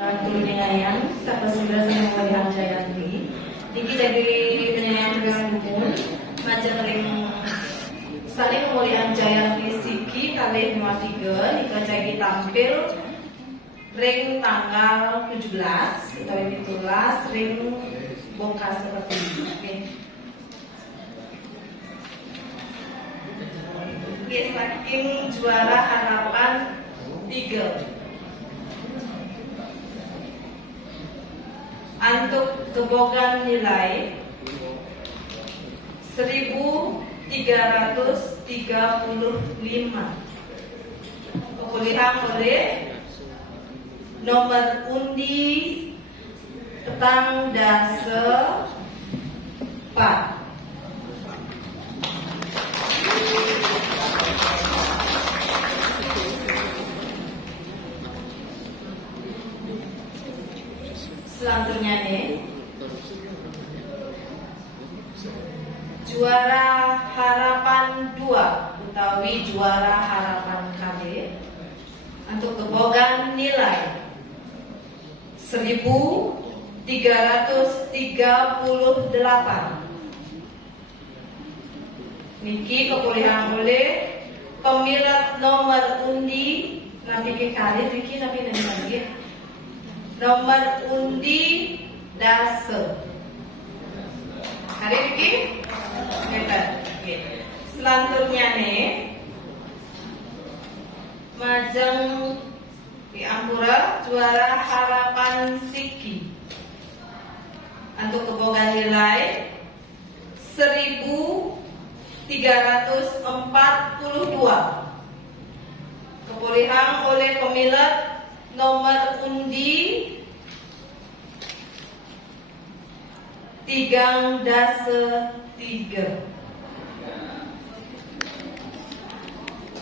Penyanyian sampai sebelah sama Walihan Jayanti. Niki jadi penyanyian juga kumpul. Macam ring saling Walihan Jayanti Siki kali 53 nika jadi tampil ring tanggal 17 atau 17 ring bongkar seperti ini. Oke. Oke, saking juara harapan 3. Untuk kebogan nilai 1335. Perolehan oleh nomor undi petang dasa 4. Selanjutnya nih, juara harapan 2 utawi juara harapan kali untuk kebogan nilai 1338. Niki kepulihan oleh pemilik nomor undi nanti kali Niki nanti lagi nomor undi dasa. Hari ini hebat. Selanjutnya nih, majeng di Ampura juara harapan Siki untuk kebogan nilai 1342. Kepulihan oleh pemilik nomor undi 3 dasa 3.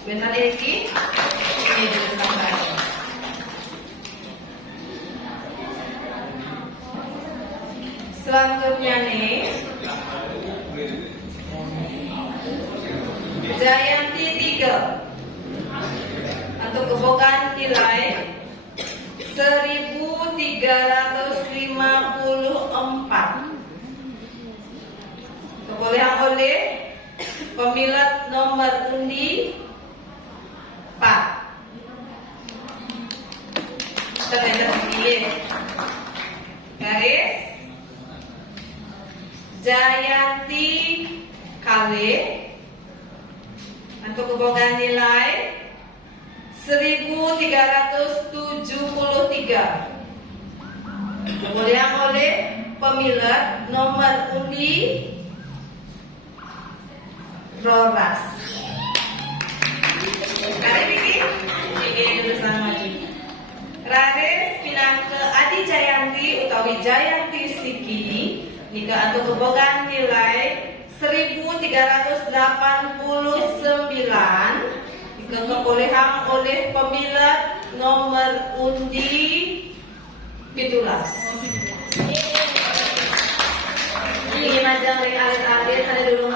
Bentar lagi ini ditambah. Selanjutnya nih, Jayanti 3 untuk kebogan nilai 1354. Kebolehan oleh pemilik nomor undi 4. Terlihat sedikit garis Jayanti kali untuk kebogan nilai 1373. Kemudian oleh pemilik nomor undi Roras. Kali ini bersama maju. Rares pinangke Adi Jayanti utawi Jayanti Siki nika untuk kebogan nilai 1389. Keperolehan oleh pemilik nomor undi 17. Ini macam ring alit-alit saya dulu